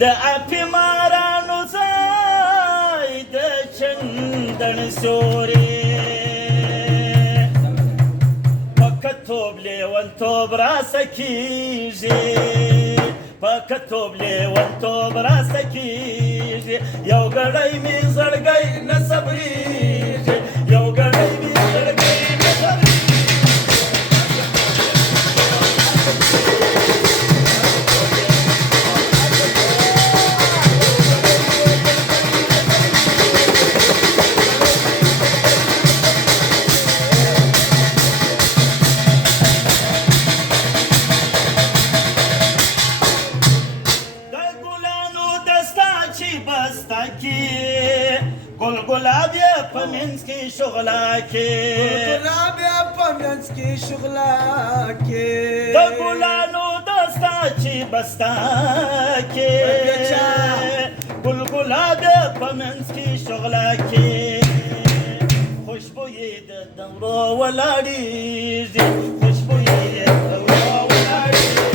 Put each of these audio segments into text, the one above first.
د اپی مارانو ځای د چندن سیوري په کتوب لیونتوب راسه کیږي په کتوب لیونتوب راسه کیږي یو ګړی مې زړګی نه صبریږي یو ګړی مې زړګی نه صبریږي گل گلاب په منځ کې شغلا کې گلاب په منځ کې شغلا کې د ګلانو دستا چې بستا کې گل گلاب په منځ کې شغلا کې خوشبو یې د دورو ولاړېږي خوشبو یې د دورو ولاړېږي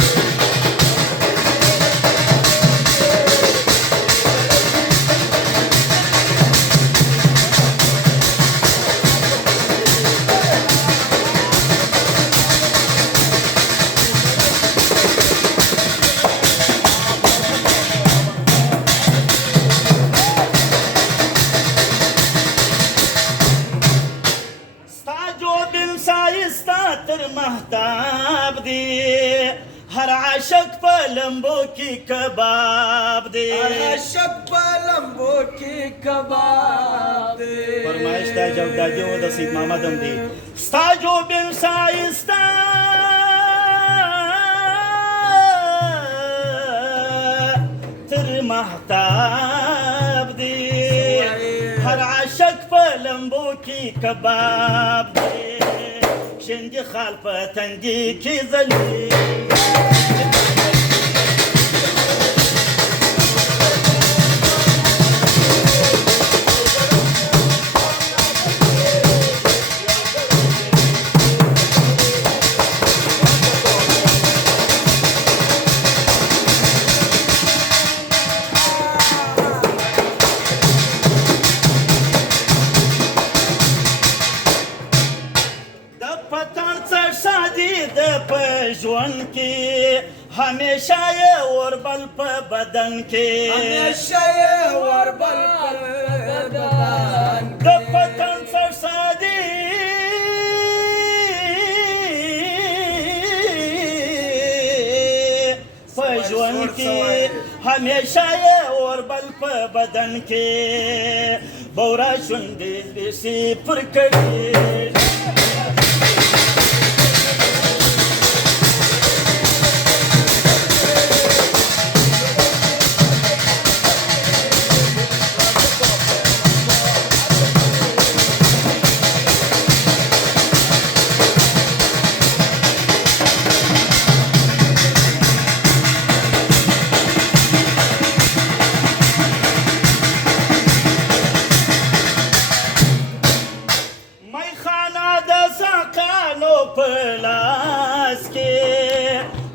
تر محتاب دی هر عاشق په لمبو کې کباب دی هر عاشق په لمبو کې کباب دی فرمایش دا جوړداجو د سید محمد هم دی ستا جو بن سایستا تر محتاب دی هر عاشق په لمبو کې کباب دی شندي خال په تندي کې ځلي ژوند کې همیشه یې اوربل په بدن کې همیشه یې اوربل په بدن د پتن سرسادي په ژوند کې همیشه یې اوربل په بدن کې بورا شونډې بیسي پر کړي پلاس کې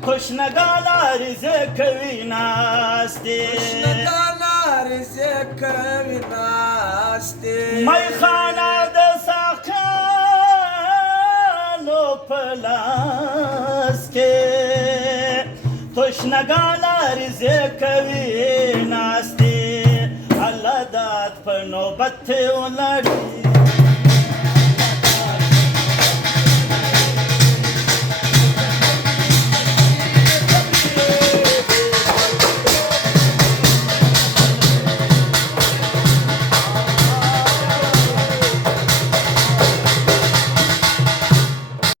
خوشنګان عرضه کوي ناستې خوشنګان عرضه کوي ناستې میخانه د ساقانو پلاس کې خوشنګان عرضه کوي ناستې الله داد په نوبت ولاړي